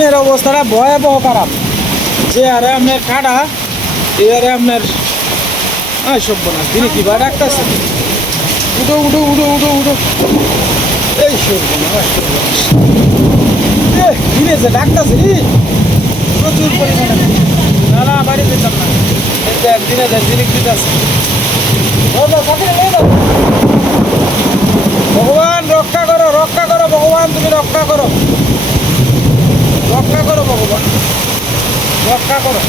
দিনের অবস্থাটা ভয়াবহ খারাপ। যে আরে আপনার কাটা এবারে আপনার সর্বনাশ দিনে কি বা ডাকতেছে। উঠো উঠো উঠো উঠো উঠো, এই সর্বনাশ সর্বনাশ দিনে যে ডাকতেছে প্রচুর পরিমাণে। না না বাড়ি যেতাম না, দিনে দেখ জিনিস দিতেছে। ভগবান রক্ষা করো, রক্ষা করো ভগবান, তুমি রক্ষা করো, রক্ষা করো ভগবান, রক্ষা করো।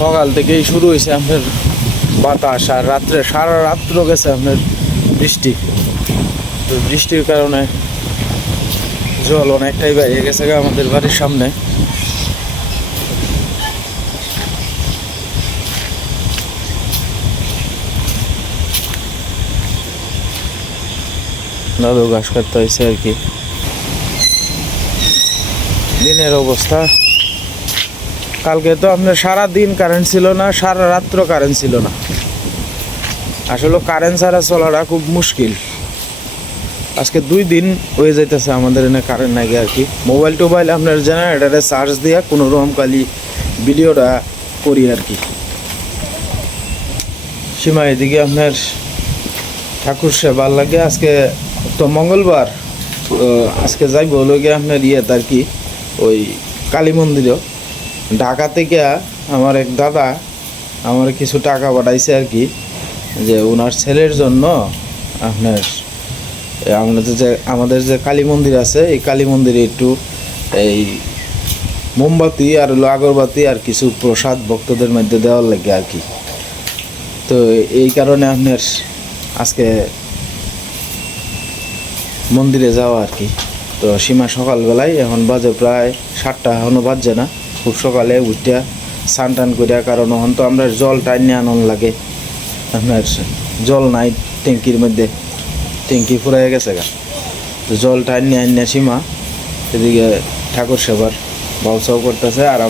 সকাল থেকেই শুরু হয়েছে আপনার বাতাস, আর রাত্রে সারা রাত্র গেছে আপনার বৃষ্টি। তো বৃষ্টির কারণে জল অনেকটাই বেড়ে গেছে আমাদের বাড়ির সামনে। দাদু ঘাস কাটতে হয়েছে আর কি। দিনের অবস্থা, কালকে তো আপনার সারা দিন কারেন্ট ছিল না, সারা রাত্র কারেন্ট ছিল না। আসলে কারেন্ট ছাড়া চলাটা খুব মুশকিল। আজকে 2 দিন হয়ে যাইতেছে আমাদের এনে কারেন্ট নাই আর কি। মোবাইল টোবাইল আপনার জেনারেটারে চার্জ দিয়া কোনো রকম খালি ভিডিওটা করি আর কি। সীমা এদিকে আপনার ঠাকুর সেবার লাগে। আজকে তো মঙ্গলবার, আজকে যাইব লোকে আপনার আর কি ওই কালী মন্দিরেও। ঢাকা থেকে আমার এক দাদা আমার কিছু টাকা পাঠাইছে আর কি, যে ওনার ছেলের জন্য আপনার আমাদের যে কালী মন্দির আছে এই কালী মন্দিরে একটু এই মোমবাতি আর আগরবাতি আর কিছু প্রসাদ ভক্তদের মধ্যে দেওয়ার লাগে আর কি। তো এই কারণে আপনার আজকে মন্দিরে যাওয়া আর কি। তো সীমা সকালবেলায়, এখন বাজে প্রায় 7টা, এখনও বাজছে না। খুব সকালে উঠিয়া স্নান টান করিয়া, কারণ এখন তো আমরা জল টাইনে আনন লাগে। আপনার জল নাই ট্যাঙ্কির মধ্যে, ট্যাঙ্কি ফুরাইয়া গেছে গা। তো জল টাইনে আনিয়া সীমা এদিকে ঠাকুর সেবার বাউচাও করতেছে, আর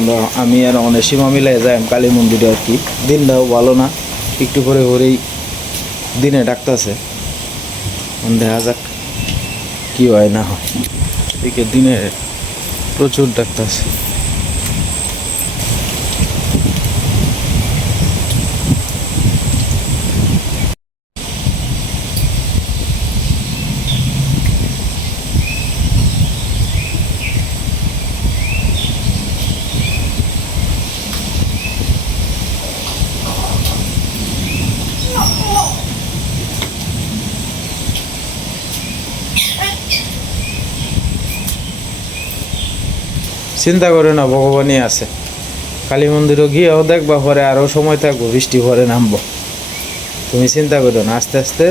আমি আর অনেক সীমা মিলাই যাই কালী মন্দিরে আর কি। দিনটাও ভালো না, একটু করে করেই দিনে ডাকতেছে। দেখা যাক কি হয় না হয়। এদিকে দিনে প্রচুর ডাকতেছে। চিন্তা করে না, ভগবানই আছে। কালী মন্দিরও গিয়েও দেখবা, পরে আরও সময় থাকবো, বৃষ্টি পরে নামবো। তুমি চিন্তা করো না, আস্তে আস্তে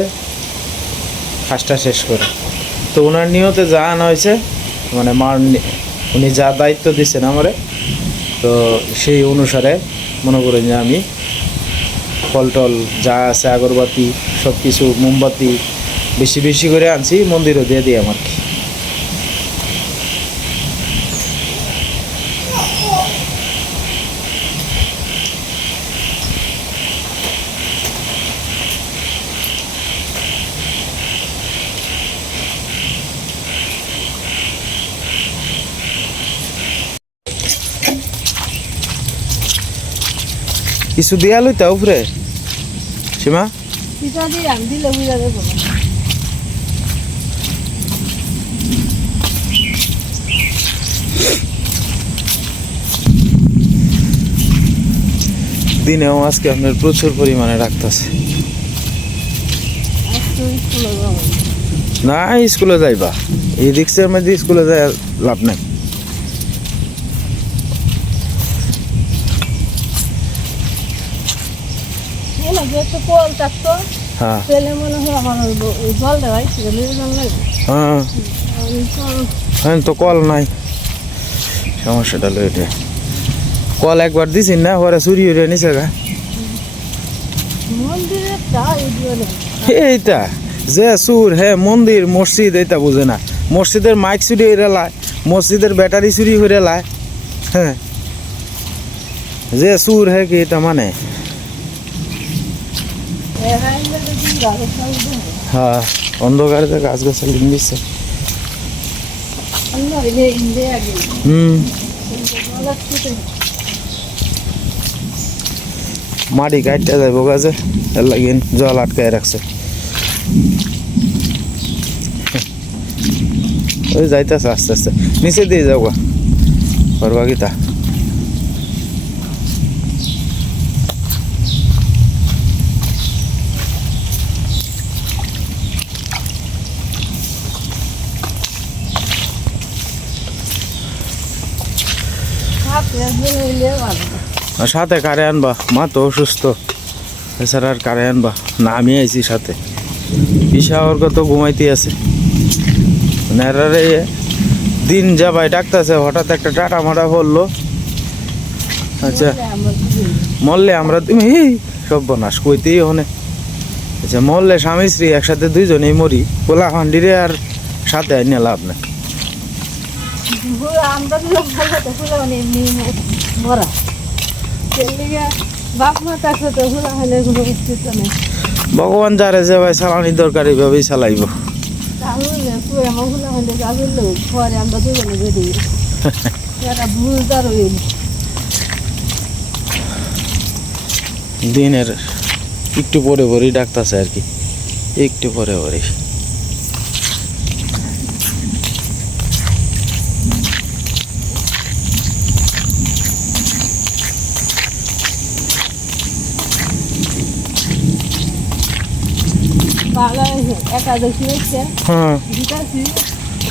কাজটা শেষ করে। তো ওনার নিয়তে যা আনা হয়েছে, মানে উনি যা দায়িত্ব দিচ্ছেন আমারে, তো সেই অনুসারে মনে করেন যে আমি ফল টল যা আছে, আগরবাতি সব কিছু, মোমবাতি বেশি বেশি করে আনছি, মন্দিরও দিয়ে দিই আমার কি। কিছু দিয়া লইতা উপরে সীমা, দিনেও আজকে আপনার প্রচুর পরিমাণে রাখতেছে। না স্কুলে যাইবা, এই রিক্সের মধ্যে স্কুলে যাই লাভ নাই। হ্যাঁ হ্যাঁ, তো কল নাই, সমস্যাটা লো এটা। কল একবার দিছি না, ওরা চুরি হয়ে নিছে গা। এইটা যে চুর, হ্যাঁ মন্দির মসজিদ এইটা বুঝে না। মসজিদের মাইক চুরি হয়ে লায়, মসজিদের ব্যাটারি চুরি হয়ে লায়। হ্যাঁ, যে চুর হ্যাঁ কি এটা মানে। হ্যাঁ, অন্ধকারে গাছ গাছালি দিচ্ছে। মাটি কাটতে যাইব গাছে, এর লাগে জল আটকায় রাখছে। ওই যাইতেছে আস্তে আস্তে, নিচে দিয়ে যাও গা করবা গীতা। সাথে কারে আনবা, মা তো অসুস্থ, এছাড়া আর কারে আনবা না। আমি আইছি সাথে, পিসা ওর কত ঘুমাইতে আছে। নেড়ারে দিন যাবাই ডাকতেছে, হঠাৎ একটা টাটা মাটা পড়লো। আচ্ছা মরলে আমরা, তুমি সব বনাস কইতেই হনে। আচ্ছা মরলে স্বামী স্ত্রী একসাথে দুইজনেই মরি, কোলা হান্ডিরে আর সাথে আইনে লাভ নাই। ভগবান যারে যে ভাই চালানি দরকার এইভাবেই চালাইব। দিনের একটু পরে পরেই ডাকতেছে আর কি, একটু পরে পরে।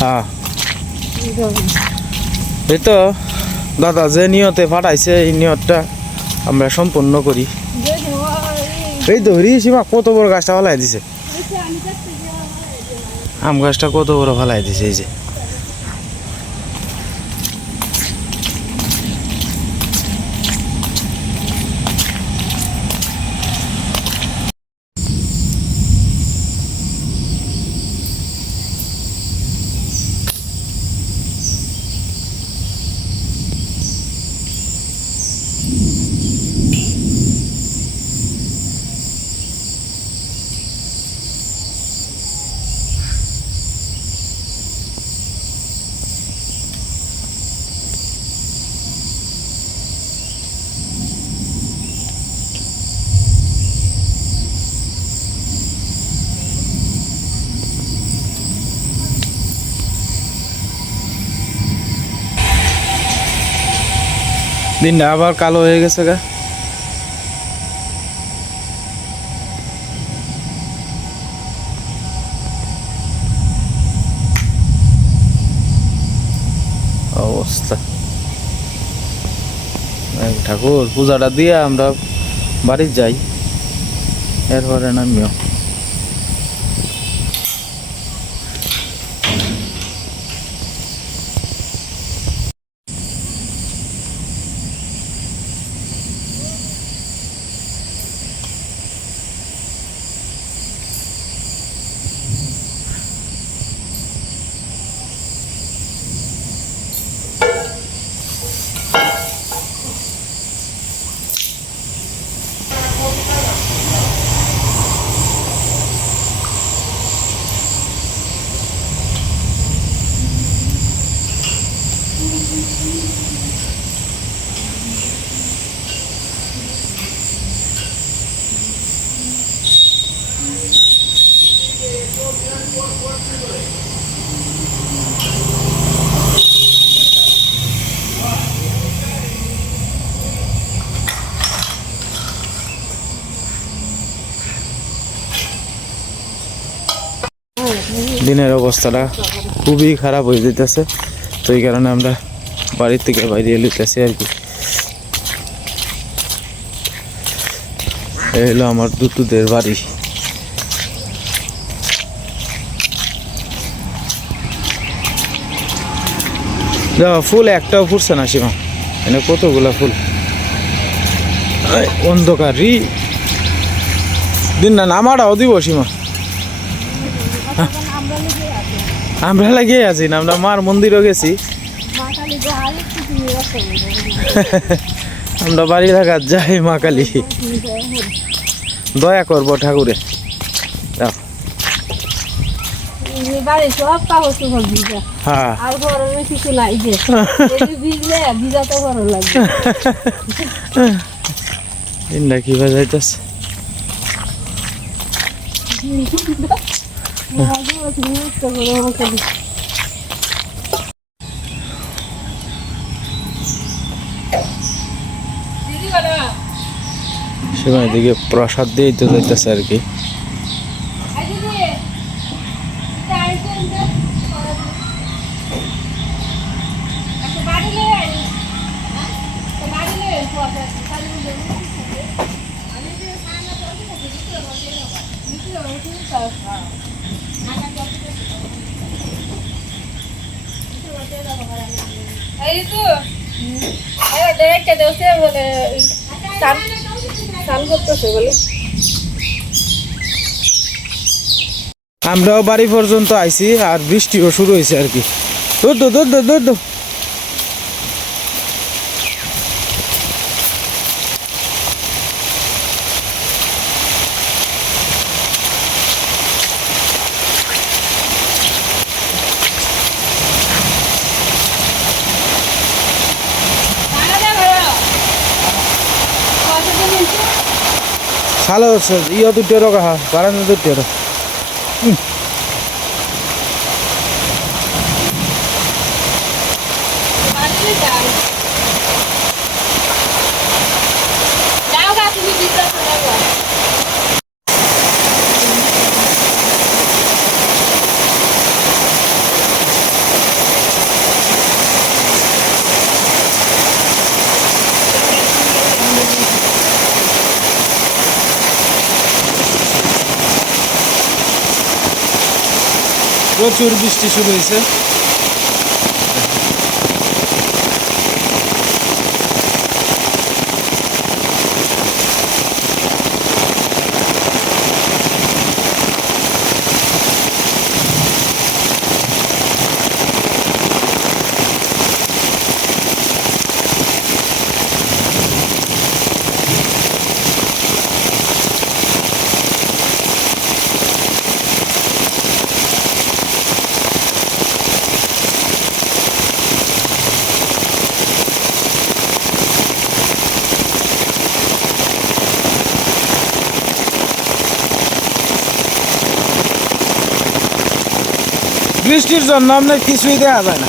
হ্যাঁ এই তো দাদা যে নিয়তে পাঠাইছে, এই নিয়তটা আমরা সম্পূর্ণ করি। এই তো সীমা কত বড় গাছটা ফালাই দিছে, আম গাছটা কত বড় ফালাই দিছে। এই যে দিনটা আবার কালো হয়ে গেছে গা। অবস্থা ঠাকুর পূজাটা দিয়ে আমরা বাড়ি যাই, এরপরে নামিও। দিনের অবস্থাটা খুবই খারাপ হয়ে যেতেছে, তো এই কারণে আমরা বাড়ির থেকে বাইরে লইতেছি আর কি। এই হলো আমার দুধের বাড়ি। ফুল একটাও ফুটছে না সীমা, এনে কতগুলা ফুল। অন্ধকার দিন না নামাটাও দিব সীমা, আমরা লাগিয়ে আছি না, আমরা মার মন্দিরও গেছি। আমরা বাড়ি থাকা যাই মা কালী, দয়া করবো ঠাকুরে। হ্যাঁ দিনটা কি বাজাইতেছে। সেখানে দিকে প্রসাদ দিয়ে তো যাইতেছে আর কি। আমরাও বাড়ি পর্যন্ত আইছি আর বৃষ্টিও শুরু হয়েছে আর কি। দৌড় দৌড় দৌড় দৌড় দৌড়। Salah iya tuh dia kah, barang itu dia. প্রচুর বৃষ্টি শুরু হয়েছে। বৃষ্টির জন্য আপনার কিছুই দেখা যায় না।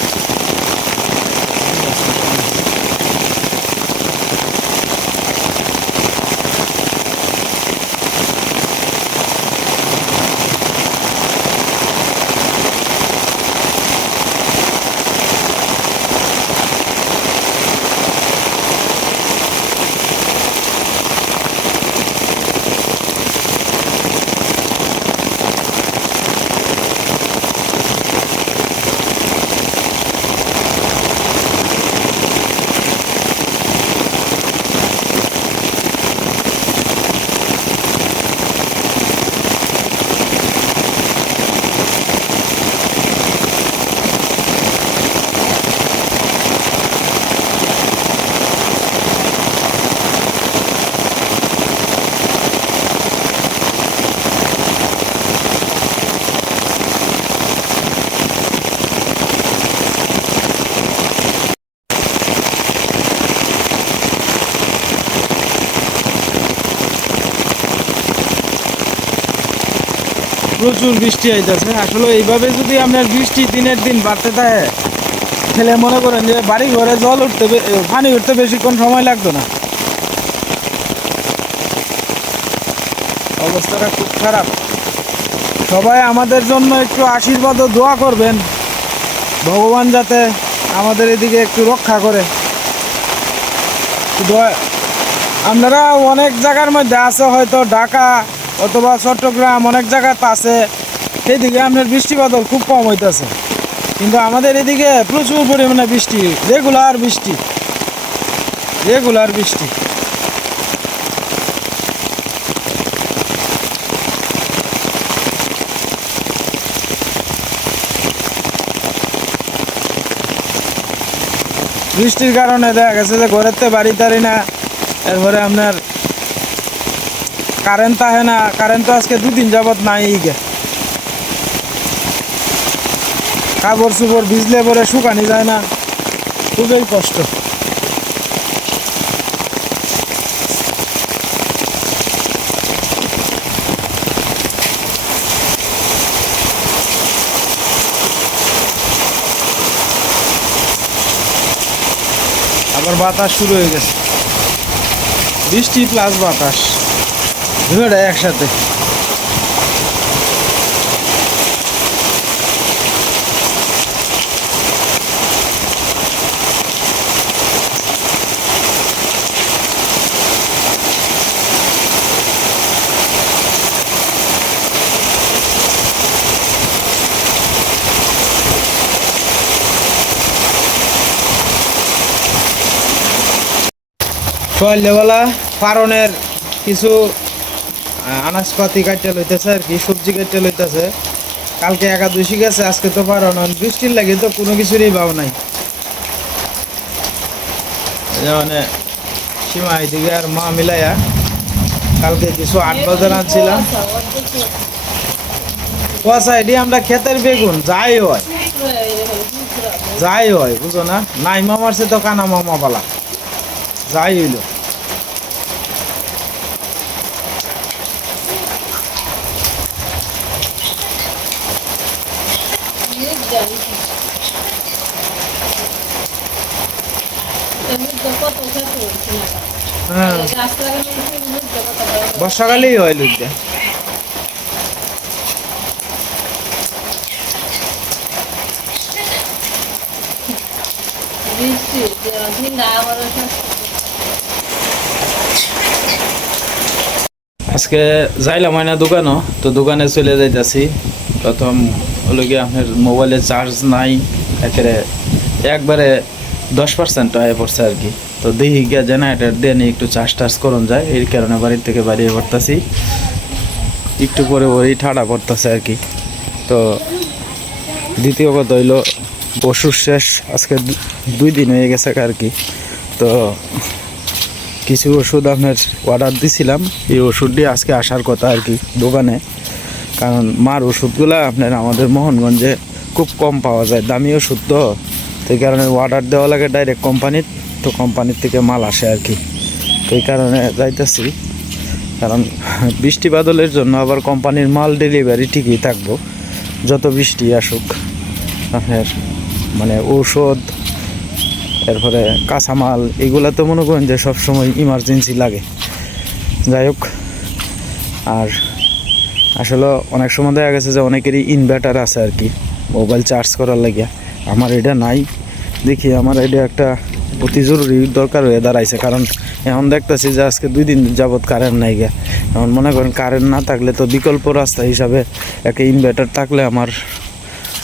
প্রচুর বৃষ্টি হইতেছে। আসলে এইভাবে যদি আপনার বৃষ্টি দিনের দিন বাড়তে থাকে তাহলে মনে করেন যে বাড়ি ঘরে জল উঠতে পানি উঠতে বেশিক্ষণ সময় লাগতো না। অবস্থাটা খুব খারাপ। সবাই আমাদের জন্য একটু আশীর্বাদ ও দোয়া করবেন, ভগবান যাতে আমাদের এদিকে একটু রক্ষা করে। আপনারা অনেক জায়গার মধ্যে আছে, হয়তো ঢাকা অথবা চট্টগ্রাম অনেক জায়গাতে আছে, সেদিকে আপনার বৃষ্টি বাদল খুব কম হইতেছে, কিন্তু আমাদের এদিকে প্রচুর পরিমাণে বৃষ্টি, রেগুলার বৃষ্টি, রেগুলার বৃষ্টি। বৃষ্টির কারণে দেখা গেছে যে ঘরেতে বাড়ি তারি না, এরপরে আপনার কারেন্ট থাকে না। কারেন্ট তো আজকে 2 দিন যাবত নাই। কাপড় চোপড় ভিজলে পরে শুকানি যায় না, খুবই কষ্ট। আবার বাতাস শুরু হয়ে গেছে, বৃষ্টি প্লাস বাতাস দুটোটা একসাথে। সকালবেলা পারনের কিছু আনাজপাতি কাটতে লইতেছে আর কি, সবজি কাটতে লইতেছে। কালকে একাদশী গেছে, আজকে তো পারন, বৃষ্টির লাগে তো কোনো কিছুরই ভাব নাই। মানে সীমা এদিকে আর মা মিলাইয়া কালকে কিছু 8 বাজার আনছিলাম। কুয়াশা এটি আমরা ক্ষেতের বেগুন যাই হয়, যাই হয় বুঝো না, নাই মামার সে তো কানা মামা পালা যাই হইল। হ্যাঁ, বর্ষাকালেই হয় লুকটা। আজকে যাইলাম হয় না দোকানও, তো দোকানে চলে যাইতেছি। প্রথম হলো গিয়ে আপনার মোবাইলে চার্জ নাই, একবারে 10% হয়ে পড়ছে আর কি। তো দেখি গিয়া জেনারেটার দিয়ে নিয়ে একটু চার্জ টার্জ করুন যায়, এই কারণে বাড়ির থেকে বাড়িয়ে পড়তেছি। একটু পরে ওই ঠাডা পড়তেছে আর কি। তো দ্বিতীয় কথা হইলো ওষুধ শেষ, আজকে 2 দিন হয়ে গেছে আর কি। তো কিছু ওষুধ আপনার অর্ডার দিছিলাম, এই ওষুধটি আজকে আসার কথা আর কি দোকানে। কারণ মার ওষুধগুলো আপনার আমাদের মোহনগঞ্জে খুব কম পাওয়া যায়, দামি ওষুধ তো, এই কারণে অর্ডার দেওয়া লাগে ডাইরেক্ট কোম্পানির, তো কোম্পানির থেকে মাল আসে আর কি। তো এই কারণে যাইতেছি, কারণ বৃষ্টি বাদলের জন্য আবার কোম্পানির মাল ডেলিভারি ঠিকই থাকবো যত বৃষ্টি আসুক। আপনার মানে ঔষধ, এরপরে কাঁচামাল, এগুলো তো মনে করেন যে সবসময় ইমার্জেন্সি লাগে। যাই হোক, আর আসলে অনেক সময় দেখা গেছে যে অনেকেরই ইনভার্টার আছে আর কি মোবাইল চার্জ করার লাগিয়া, আমার এটা নাই। দেখি আমার এটা একটা অতি জরুরি দরকার হয়ে দাঁড়াইছে, কারণ এখন দেখতেছি যে আজকে 2 দিন যাবৎ কারেন্ট নাই গিয়া। এখন মনে করেন কারেন্ট না থাকলে তো বিকল্প রাস্তা হিসাবে একটা ইনভার্টার থাকলে আমার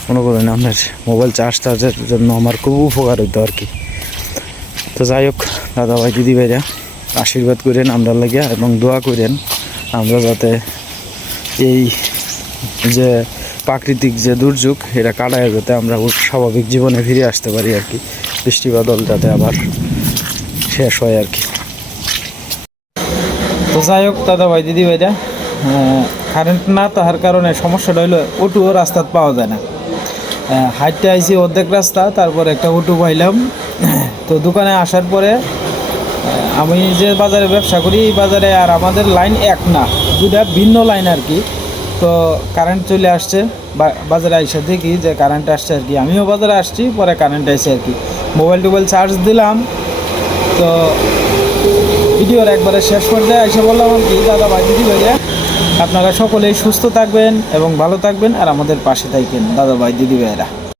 মনে করেন আপনার মোবাইল চার্জের জন্য আমার খুব উপকার হইতো আর কি। তো যাই হোক, দাদাভাই দিদি ভাইরা আশীর্বাদ করেন আমরা লাগিয়া এবং দোয়া করেন আমরা যাতে এই যে প্রাকৃতিক যে দুর্যোগ এটা কাটায় যাতে আমরা স্বাভাবিক জীবনে ফিরে আসতে পারি আর কি, বৃষ্টি বাদল যাতে আবার শেষ হয় আর কি। তো যাই হোক দাদাভাই দিদি ভাইরা, কারেন্ট না থাকার কারণে সমস্যাটা হইলো অটোও রাস্তা পাওয়া যায় না। হাইটে আইছি অর্ধেক রাস্তা, তারপর একটা অটো পাইলাম। তো দোকানে আসার পরে আমি যে বাজারে ব্যবসা করি এই বাজারে আর আমাদের লাইন এক না, 2টা ভিন্ন লাইন আর কি। তো কারেন্ট চলে আসছে, বাজারে এসে দেখি যে কারেন্ট আসছে আর কি। আমিও বাজারে আসছি, পরে কারেন্ট আসছে আর কি। মোবাইল চার্জ দিলাম, তো ভিডিওর একবারে শেষ পর্যায়ে এসে বললাম আর কি, দাদা ভাই দিদি ভাইয়া আপনারা সকলেই সুস্থ থাকবেন এবং ভালো থাকবেন, আর আমাদের পাশে থাকবেন দাদা ভাই দিদি ভাইয়েরা।